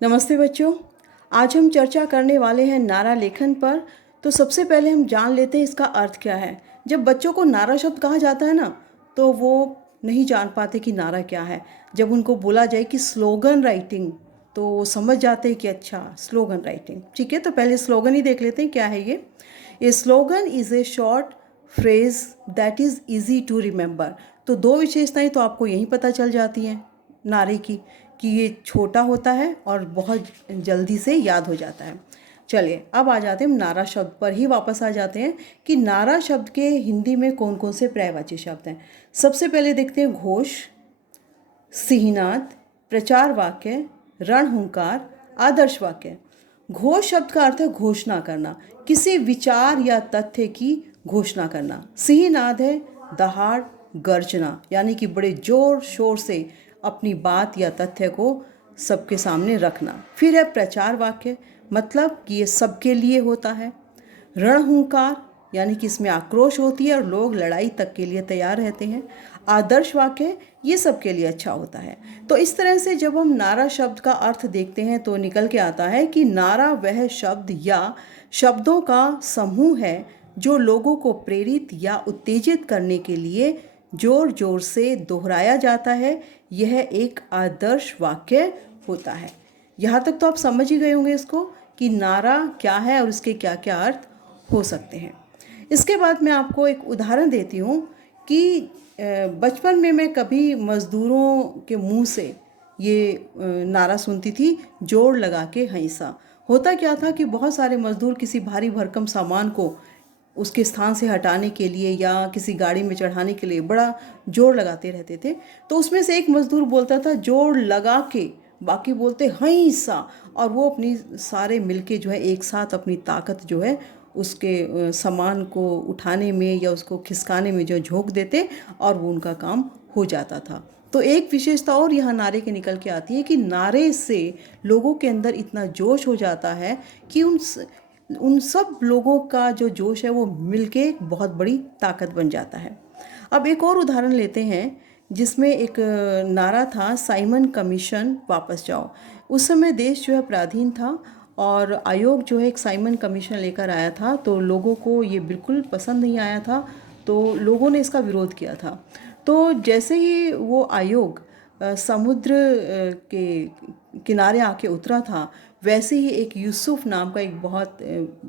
नमस्ते बच्चों। आज हम चर्चा करने वाले हैं नारा लेखन पर। तो सबसे पहले हम जान लेते हैं इसका अर्थ क्या है। जब बच्चों को नारा शब्द कहा जाता है ना, तो वो नहीं जान पाते कि नारा क्या है। जब उनको बोला जाए कि स्लोगन राइटिंग, तो वो समझ जाते हैं कि अच्छा स्लोगन राइटिंग, ठीक है। तो पहले स्लोगन ही देख लेते हैं क्या है ये। A slogan is a short phrase that is easy to remember. तो दो विशेषताएं तो आपको यहीं पता चल जाती हैं नारे की, कि ये छोटा होता है और बहुत जल्दी से याद हो जाता है। चलिए अब आ जाते हैं हम नारा शब्द पर ही वापस आ जाते हैं कि नारा शब्द के हिंदी में कौन कौन से पर्यायवाची शब्द हैं। सबसे पहले देखते हैं घोष, सिंहनाद, प्रचार वाक्य, रणहुंकार, आदर्श वाक्य। घोष शब्द का अर्थ है घोषणा करना, किसी विचार या तथ्य की घोषणा करना। सिंहनाद है दहाड़, गर्जना, यानी कि बड़े जोर शोर से अपनी बात या तथ्य को सबके सामने रखना। फिर है प्रचार वाक्य, मतलब कि ये सबके लिए होता है। रणहुंकार, यानी कि इसमें आक्रोश होती है और लोग लड़ाई तक के लिए तैयार रहते हैं। आदर्श वाक्य, ये सबके लिए अच्छा होता है। तो इस तरह से जब हम नारा शब्द का अर्थ देखते हैं तो निकल के आता है कि नारा वह शब्द या शब्दों का समूह है जो लोगों को प्रेरित या उत्तेजित करने के लिए जोर जोर से दोहराया जाता है। यह एक आदर्श वाक्य होता है। यहाँ तक तो आप समझ ही गए होंगे इसको कि नारा क्या है और इसके क्या क्या अर्थ हो सकते हैं। इसके बाद मैं आपको एक उदाहरण देती हूँ कि बचपन में मैं कभी मज़दूरों के मुंह से ये नारा सुनती थी, जोड़ लगा के हंसा। होता क्या था कि बहुत सारे मज़दूर किसी भारी भरकम सामान को उसके स्थान से हटाने के लिए या किसी गाड़ी में चढ़ाने के लिए बड़ा जोर लगाते रहते थे। तो उसमें से एक मज़दूर बोलता था जोर लगा के, बाकी बोलते हंसा, और वो अपनी सारे मिलके जो है एक साथ अपनी ताकत जो है उसके सामान को उठाने में या उसको खिसकाने में जो झोंक देते और वो उनका काम हो जाता था। तो एक विशेषता और यहाँ नारे के निकल के आती है कि नारे से लोगों के अंदर इतना जोश हो जाता है कि उन सब लोगों का जो जोश है वो मिलके बहुत बड़ी ताकत बन जाता है। अब एक और उदाहरण लेते हैं जिसमें एक नारा था, साइमन कमीशन वापस जाओ। उस समय देश जो है पराधीन था और आयोग जो है एक साइमन कमीशन लेकर आया था। तो लोगों को ये बिल्कुल पसंद नहीं आया था, तो लोगों ने इसका विरोध किया था। तो जैसे ही वो आयोग समुद्र के किनारे आके उतरा था, वैसे ही एक यूसुफ नाम का एक बहुत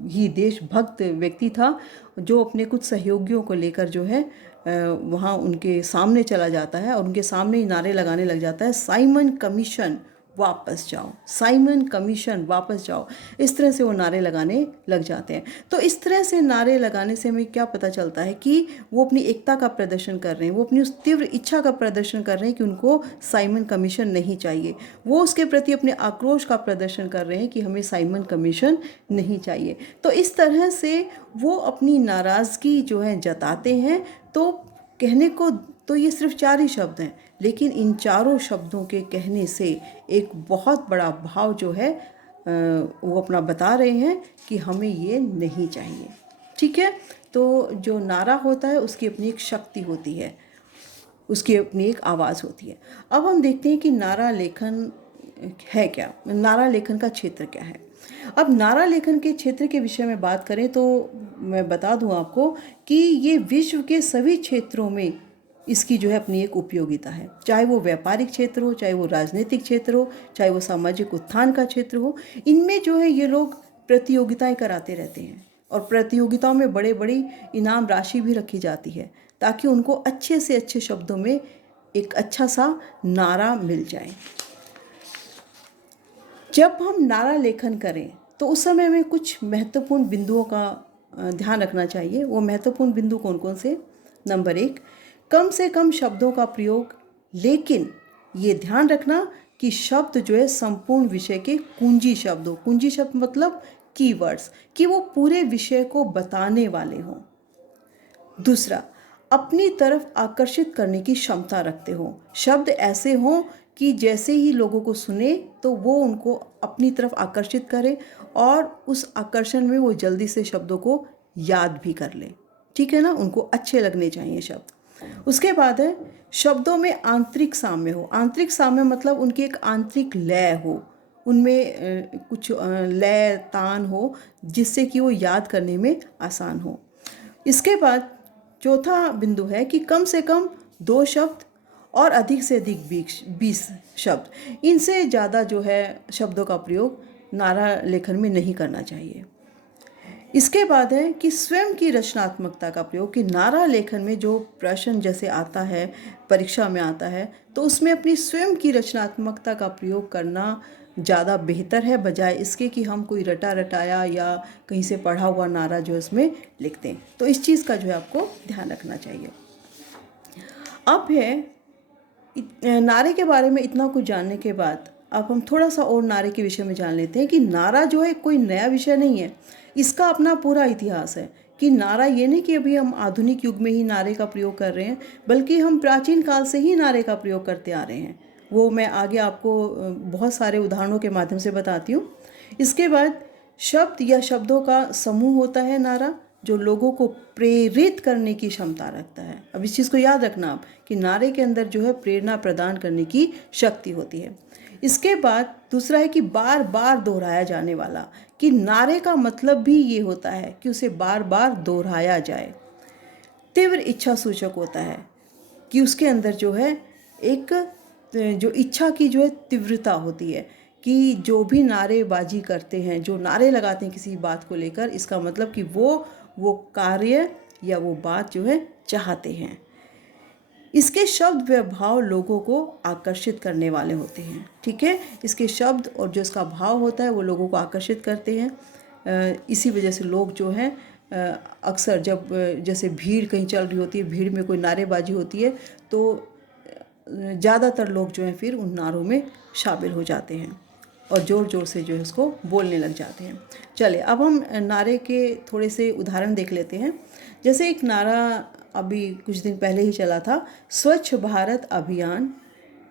ही देशभक्त व्यक्ति था जो अपने कुछ सहयोगियों को लेकर जो है वहाँ उनके सामने चला जाता है और उनके सामने ही नारे लगाने लग जाता है, साइमन कमीशन वापस जाओ, साइमन कमीशन वापस जाओ। इस तरह से वो नारे लगाने लग जाते हैं। तो इस तरह से नारे लगाने से हमें क्या पता चलता है कि वो अपनी एकता का प्रदर्शन कर रहे हैं, वो अपनी उस तीव्र इच्छा का प्रदर्शन कर रहे हैं कि उनको साइमन कमीशन नहीं चाहिए। वो उसके प्रति अपने आक्रोश का प्रदर्शन कर रहे हैं कि हमें साइमन कमीशन नहीं चाहिए। तो इस तरह से वो अपनी नाराज़गी जो है जताते हैं। तो कहने को तो ये सिर्फ 4 ही शब्द हैं, लेकिन इन चारों शब्दों के कहने से एक बहुत बड़ा भाव जो है वो अपना बता रहे हैं कि हमें ये नहीं चाहिए, ठीक है। तो जो नारा होता है उसकी अपनी एक शक्ति होती है, उसकी अपनी एक आवाज़ होती है। अब हम देखते हैं कि नारा लेखन है क्या, नारा लेखन का क्षेत्र क्या है। अब नारा लेखन के क्षेत्र के विषय में बात करें तो मैं बता दूं आपको कि ये विश्व के सभी क्षेत्रों में इसकी जो है अपनी एक उपयोगिता है। चाहे वो व्यापारिक क्षेत्र हो, चाहे वो राजनीतिक क्षेत्र हो, चाहे वो सामाजिक उत्थान का क्षेत्र हो, इनमें जो है ये लोग प्रतियोगिताएं कराते रहते हैं और प्रतियोगिताओं में बड़े बड़ी इनाम राशि भी रखी जाती है ताकि उनको अच्छे से अच्छे शब्दों में एक अच्छा सा नारा मिल जाए। जब हम नारा लेखन करें तो उस समय में कुछ महत्वपूर्ण बिंदुओं का ध्यान रखना चाहिए। वो महत्वपूर्ण बिंदु कौन कौन से? नंबर 1, कम से कम शब्दों का प्रयोग, लेकिन ये ध्यान रखना कि शब्द जो है संपूर्ण विषय के कुंजी शब्द हो। कुंजी शब्द मतलब कीवर्ड्स, कि वो पूरे विषय को बताने वाले हों। दूसरा, अपनी तरफ आकर्षित करने की क्षमता रखते हों। शब्द ऐसे हों कि जैसे ही लोगों को सुने तो वो उनको अपनी तरफ आकर्षित करे और उस आकर्षण में वो जल्दी से शब्दों को याद भी कर ले, ठीक है ना। उनको अच्छे लगने चाहिए शब्द। उसके बाद है, शब्दों में आंतरिक साम्य हो। आंतरिक साम्य मतलब उनकी एक आंतरिक लय हो, उनमें कुछ लय तान हो जिससे कि वो याद करने में आसान हो। इसके बाद चौथा बिंदु है कि कम से कम 2 शब्द और अधिक से अधिक 20 शब्द, इनसे ज़्यादा जो है शब्दों का प्रयोग नारा लेखन में नहीं करना चाहिए। इसके बाद है कि स्वयं की रचनात्मकता का प्रयोग, कि नारा लेखन में जो प्रश्न जैसे आता है, परीक्षा में आता है, तो उसमें अपनी स्वयं की रचनात्मकता का प्रयोग करना ज़्यादा बेहतर है, बजाय इसके कि हम कोई रटा रटाया या कहीं से पढ़ा हुआ नारा जो इसमें लिखते हैं। तो इस चीज़ का जो है आपको ध्यान रखना चाहिए। अब है नारे के बारे में इतना कुछ जानने के बाद अब हम थोड़ा सा और नारे के विषय में जान लेते हैं कि नारा जो है कोई नया विषय नहीं है, इसका अपना पूरा इतिहास है। कि नारा ये नहीं कि अभी हम आधुनिक युग में ही नारे का प्रयोग कर रहे हैं, बल्कि हम प्राचीन काल से ही नारे का प्रयोग करते आ रहे हैं। वो मैं आगे आपको बहुत सारे उदाहरणों के माध्यम से बताती हूँ। इसके बाद शब्द या शब्दों का समूह होता है नारा, जो लोगों को प्रेरित करने की क्षमता रखता है। अब इस चीज़ को याद रखना आप कि नारे के अंदर जो है प्रेरणा प्रदान करने की शक्ति होती है। इसके बाद दूसरा है कि बार बार दोहराया जाने वाला, कि नारे का मतलब भी ये होता है कि उसे बार बार दोहराया जाए। तीव्र इच्छा सूचक होता है कि उसके अंदर जो है एक जो इच्छा की जो है तीव्रता होती है, कि जो भी नारेबाजी करते हैं, जो नारे लगाते हैं किसी बात को लेकर, इसका मतलब कि वो कार्य या वो बात जो है चाहते हैं। इसके शब्द व भाव लोगों को आकर्षित करने वाले होते हैं। ठीक है, इसके शब्द और जो इसका भाव होता है वो लोगों को आकर्षित करते हैं। इसी वजह से लोग जो हैं अक्सर जब जैसे भीड़ कहीं चल रही होती है, भीड़ में कोई नारेबाजी होती है, तो ज़्यादातर लोग जो हैं फिर उन नारों में शामिल हो जाते हैं और ज़ोर ज़ोर से जो है उसको बोलने लग जाते हैं। चले अब हम नारे के थोड़े से उदाहरण देख लेते हैं। जैसे एक नारा अभी कुछ दिन पहले ही चला था, स्वच्छ भारत अभियान,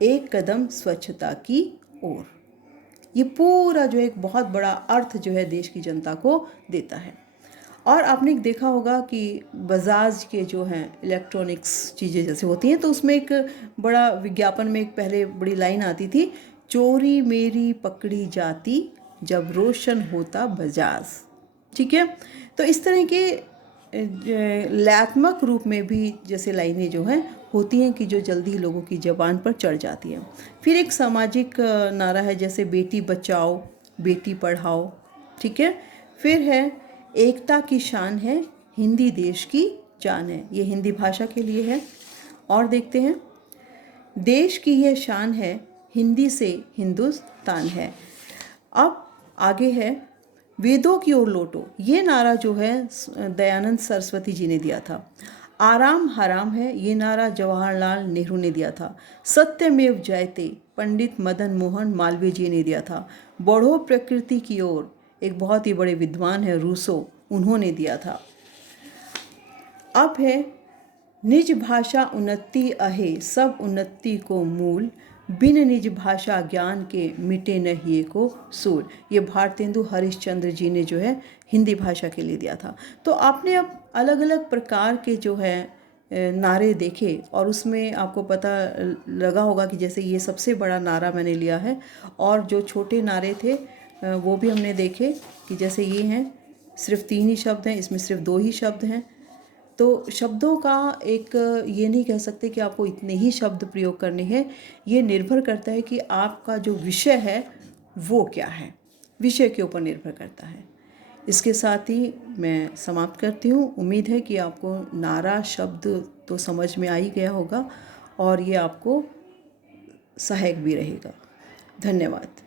एक कदम स्वच्छता की ओर। ये पूरा जो एक बहुत बड़ा अर्थ जो है देश की जनता को देता है। और आपने देखा होगा कि बजाज के जो हैं इलेक्ट्रॉनिक्स चीज़ें जैसे होती हैं, तो उसमें एक बड़ा विज्ञापन में एक पहले बड़ी लाइन आती थी, चोरी मेरी पकड़ी जाती जब रोशन होता बजाज। ठीक है, तो इस तरह के लयात्मक रूप में भी जैसे लाइनें जो हैं होती हैं कि जो जल्दी लोगों की ज़बान पर चढ़ जाती हैं। फिर एक सामाजिक नारा है, जैसे बेटी बचाओ बेटी पढ़ाओ। ठीक है, फिर है एकता की शान है, हिंदी देश की जान है। ये हिंदी भाषा के लिए है। और देखते हैं, देश की यह शान है, हिंदी से हिंदुस्तान है। अब आगे है, वेदों की ओर लौटो। ये नारा जो है दयानंद सरस्वती जी ने दिया था। आराम हराम है, ये नारा जवाहरलाल नेहरू ने दिया था। सत्यमेव जयते, पंडित मदन मोहन मालवीय जी ने दिया था। बढ़ो प्रकृति की ओर, एक बहुत ही बड़े विद्वान है रूसो, उन्होंने दिया था। अब है, निज भाषा उन्नति अहे, सब उन्नति को मूल, बिन निज भाषा ज्ञान के मिटे न हिये को सूल। ये भारतेंदु हरिश्चंद्र जी ने जो है हिंदी भाषा के लिए दिया था। तो आपने अब अलग अलग प्रकार के जो है नारे देखे और उसमें आपको पता लगा होगा कि जैसे ये सबसे बड़ा नारा मैंने लिया है, और जो छोटे नारे थे वो भी हमने देखे कि जैसे ये हैं सिर्फ 3 ही शब्द हैं, इसमें सिर्फ 2 ही शब्द हैं। तो शब्दों का एक ये नहीं कह सकते कि आपको इतने ही शब्द प्रयोग करने हैं, ये निर्भर करता है कि आपका जो विषय है वो क्या है, विषय के ऊपर निर्भर करता है। इसके साथ ही मैं समाप्त करती हूँ। उम्मीद है कि आपको नारा शब्द तो समझ में आ ही गया होगा और ये आपको सहायक भी रहेगा। धन्यवाद।